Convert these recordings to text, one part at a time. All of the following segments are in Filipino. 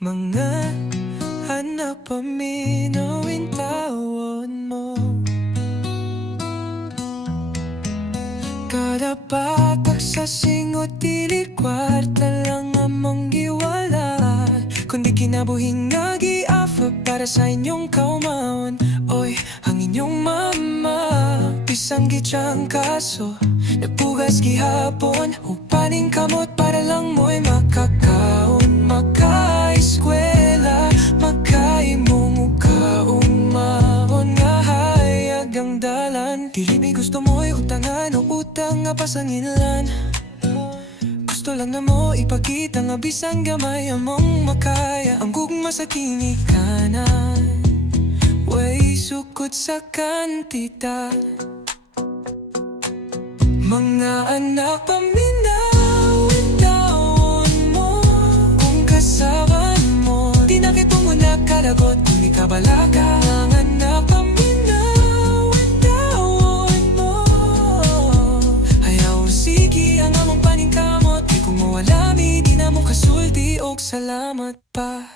Mga anak paminawin tawon mo. Kada patak sa singot dili kwarta lang among giwala. Kundi kinabuhing nagi-offer para sa inyong kaumaon Oy, ang inyong mama Pisang gitsang kaso. Nagpugas gihapon Upaning kamot para lang mo'y makakaon may gusto mo'y utangan O utang nga pasangilan. Gusto lang na mo ipakita nga bisang gamay among makaya. Ang gugma sa kinikanan Way sukot sa kantidad Mga anak paminawin taon mo. Kung kasawan mo Di na kitong nakalagot Kung ikabalaga kasulti Og salamat pa.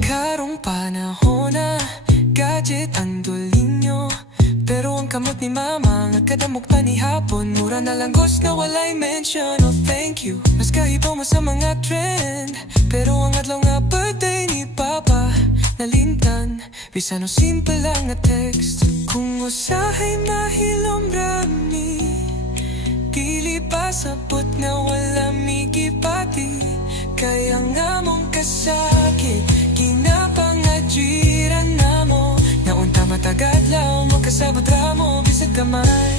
Karong panahon na Gadget ang dulinyo Pero ang kamot ni mama Nga kadamok pa ni hapon. Mura na lang ghost na walay mention Oh thank you. Mas kahipo mo sa mga trend Pero ang adlaw nga papa Nalintan. Bisan o simple lang na text. Kung usahay mahilom rami Dili pa sabot nga wala migipati. Kaya nga mong kasakit Ginapangadjiran na mo. Naunta matagad lang Magkasabot ramo Bisag gamay.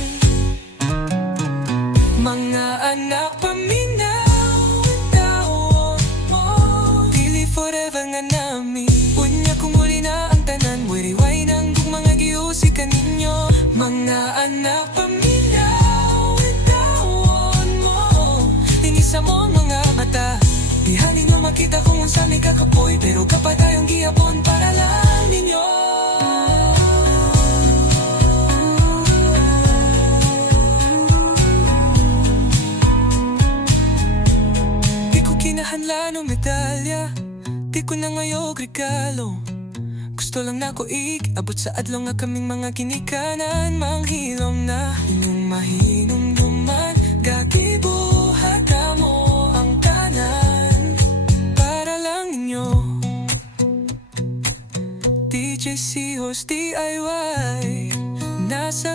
Mga anak paminaw makita kung unsa may kakapoy Pero kapag tayong gihapon para lang ninyo. Di ko kinahanlan ng medalya Di ko na ngayog regalo. Gusto lang na ko ik Abot sa adlaw nga kaming mga kinikanan Manghilom na. inyong DJ Sihos DIY Nasa